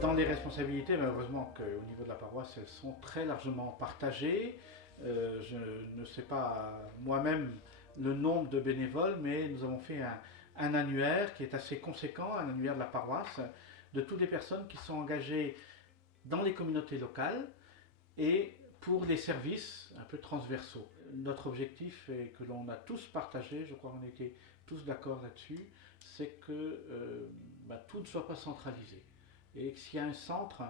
Dans les responsabilités, malheureusement, qu'au niveau de la paroisse, elles sont très largement partagées. Je ne sais pas moi-même le nombre de bénévoles, mais nous avons fait un annuaire qui est assez conséquent, un annuaire de la paroisse, de toutes les personnes qui sont engagées dans les communautés locales et pour les services un peu transversaux. Notre objectif, et que l'on a tous partagé, je crois qu'on était tous d'accord là-dessus, c'est que tout ne soit pas centralisé. Et que s'il y a un centre,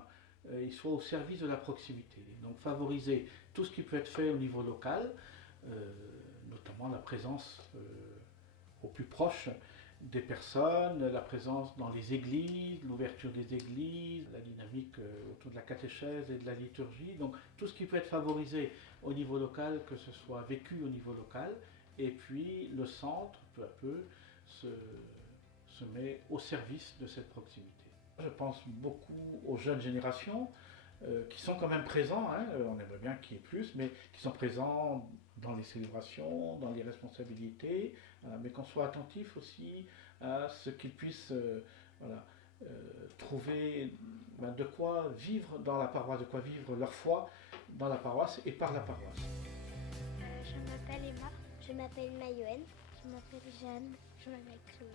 il soit au service de la proximité. Donc favoriser tout ce qui peut être fait au niveau local, notamment la présence au plus proche des personnes, la présence dans les églises, l'ouverture des églises, la dynamique autour de la catéchèse et de la liturgie. Donc tout ce qui peut être favorisé au niveau local, que ce soit vécu au niveau local, et puis le centre, peu à peu, se met au service de cette proximité. Je pense beaucoup aux jeunes générations qui sont quand même présents, hein, on aimerait bien qu'il y ait plus, mais qui sont présents dans les célébrations, dans les responsabilités, mais qu'on soit attentif aussi à ce qu'ils puissent trouver de quoi vivre dans la paroisse, de quoi vivre leur foi dans la paroisse et par la paroisse. Je m'appelle Emma. Je m'appelle Mayoenne. Je m'appelle Jeanne. Je m'appelle Chloé.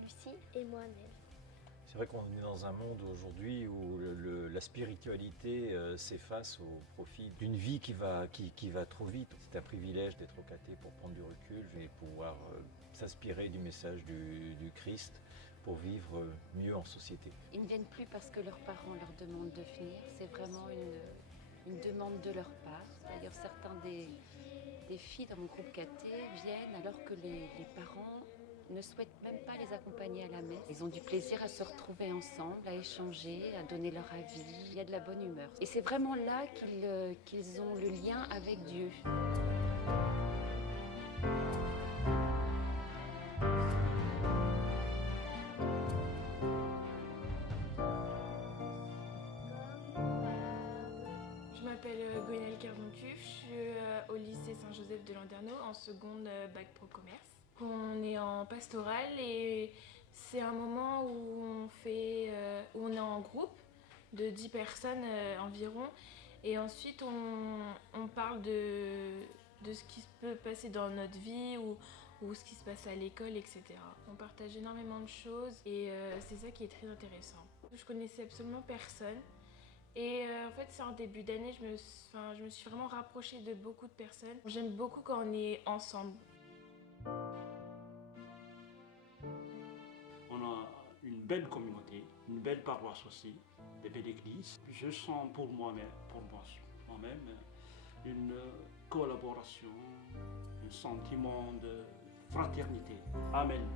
Lucie et moi-même. C'est vrai qu'on est dans un monde aujourd'hui où la spiritualité s'efface au profit d'une vie qui va trop vite. C'est un privilège d'être au caté pour prendre du recul et pouvoir s'inspirer du message du Christ pour vivre mieux en société. Ils ne viennent plus parce que leurs parents leur demandent de venir. C'est vraiment une demande de leur part. D'ailleurs, certains des filles dans mon groupe caté viennent alors que les parents ne souhaitent même pas les accompagner à la messe. Ils ont du plaisir à se retrouver ensemble, à échanger, à donner leur avis. Il y a de la bonne humeur. Et c'est vraiment là qu'ils ont le lien avec Dieu. Je m'appelle Gwenaëlle Cardoncuf, je suis au lycée Saint-Joseph de Landerneau en seconde bac pro commerce. On est en pastorale et c'est un moment où on est en groupe de 10 personnes environ et ensuite on parle de ce qui peut passer dans notre vie ou ce qui se passe à l'école, etc. On partage énormément de choses et c'est ça qui est très intéressant. Je connaissais absolument personne. Et en fait, c'est en début d'année, je me suis vraiment rapprochée de beaucoup de personnes. J'aime beaucoup quand on est ensemble. On a une belle communauté, une belle paroisse aussi, des belles églises. Je sens pour moi-même une collaboration, un sentiment de fraternité. Amen.